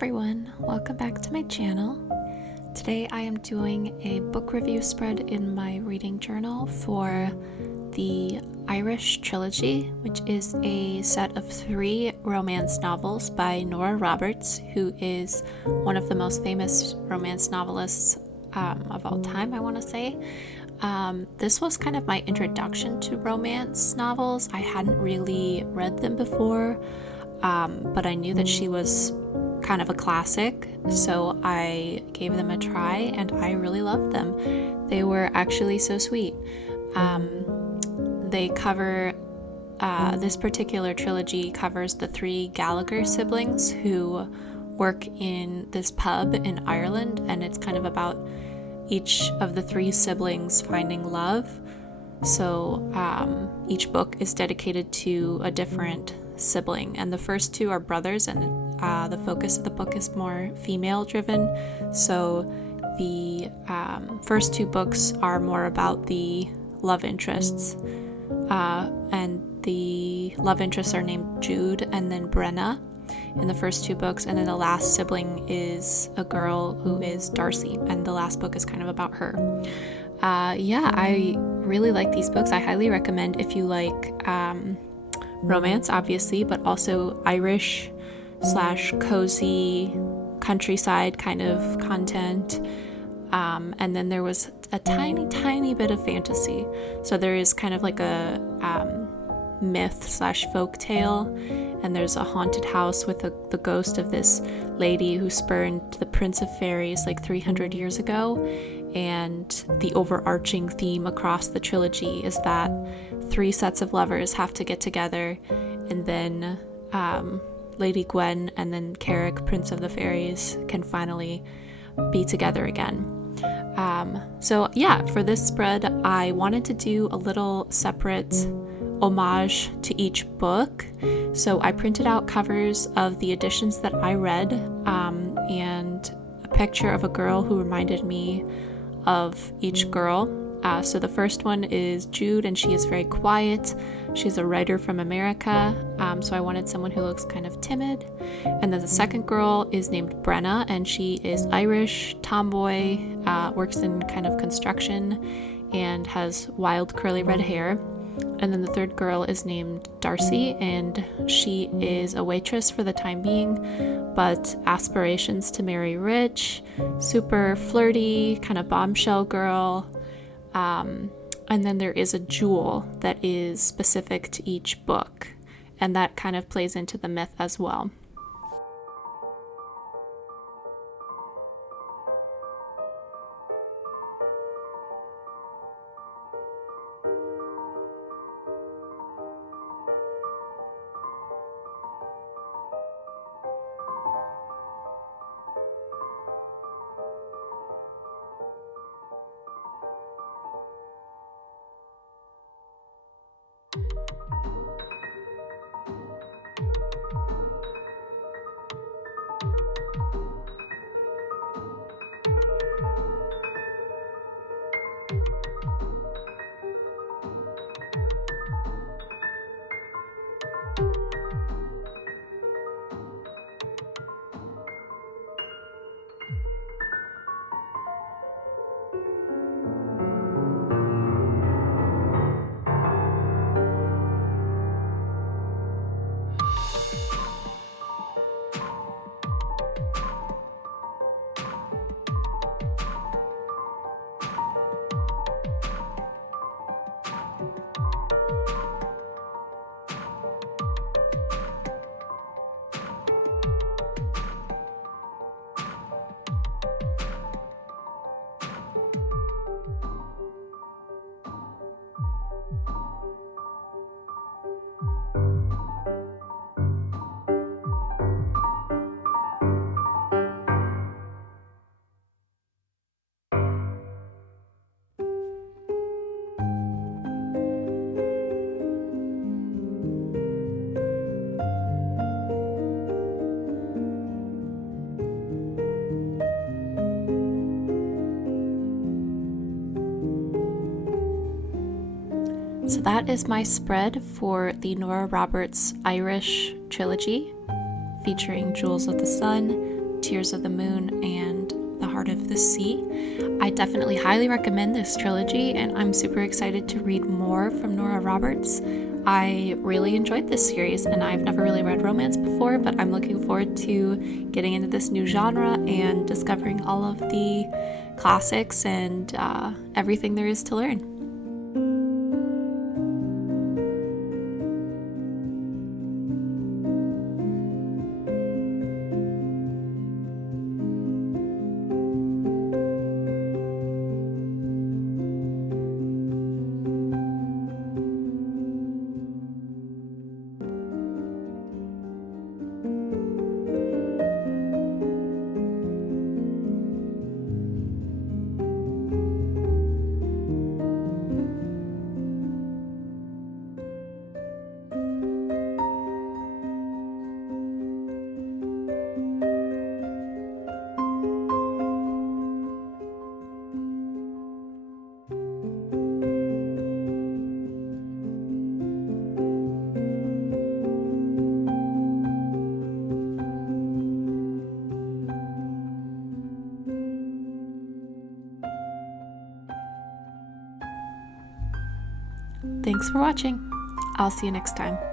everyone, welcome back to my channel. Today I am doing a book review spread in my reading journal for the Irish Trilogy, which is a set of 3 romance novels by Nora Roberts, who is one of the most famous romance novelists of all time, I want to say. This was kind of my introduction to romance novels. I hadn't really read them before, but I knew that she was kind of a classic, so I gave them a try and I really loved them. They were actually so sweet. They cover, this particular trilogy covers the 3 Gallagher siblings who work in this pub in Ireland, and it's kind of about each of the 3 siblings finding love. So each book is dedicated to a different sibling, and the first 2 are brothers, and the focus of the book is more female driven. So the first 2 books are more about the love interests, and the love interests are named Jude and then Brenna in the first 2 books, and then the last sibling is a girl who is Darcy, and the last book is kind of about her. I really like these books. I highly recommend if you like romance, obviously, but also Irish / cozy countryside kind of content. And then there was a tiny bit of fantasy. So there is kind of like a myth / folk tale, and there's a haunted house with the ghost of this lady who spurned the Prince of Fairies like 300 years ago. And the overarching theme across the trilogy is that 3 sets of lovers have to get together, and then Lady Gwen and then Carrick, Prince of the Fairies, can finally be together again. For this spread, I wanted to do a little separate homage to each book. So I printed out covers of the editions that I read, and a picture of a girl who reminded me of each girl. So the first one is Jude, and she is very quiet. She's a writer from America, so I wanted someone who looks kind of timid. And then the second girl is named Brenna, and she is Irish, tomboy, works in kind of construction, and has wild curly red hair. And then the third girl is named Darcy, and she is a waitress for the time being, but aspirations to marry rich, super flirty, kind of bombshell girl. And then there is a jewel that is specific to each book, and that kind of plays into the myth as well. So that is my spread for the Nora Roberts Irish Trilogy, featuring Jewels of the Sun, Tears of the Moon and The Heart of the Sea. I definitely highly recommend this trilogy, and I'm super excited to read more from Nora Roberts. I really enjoyed this series, and I've never really read romance before, but I'm looking forward to getting into this new genre and discovering all of the classics and everything there is to learn. Thanks for watching. I'll see you next time.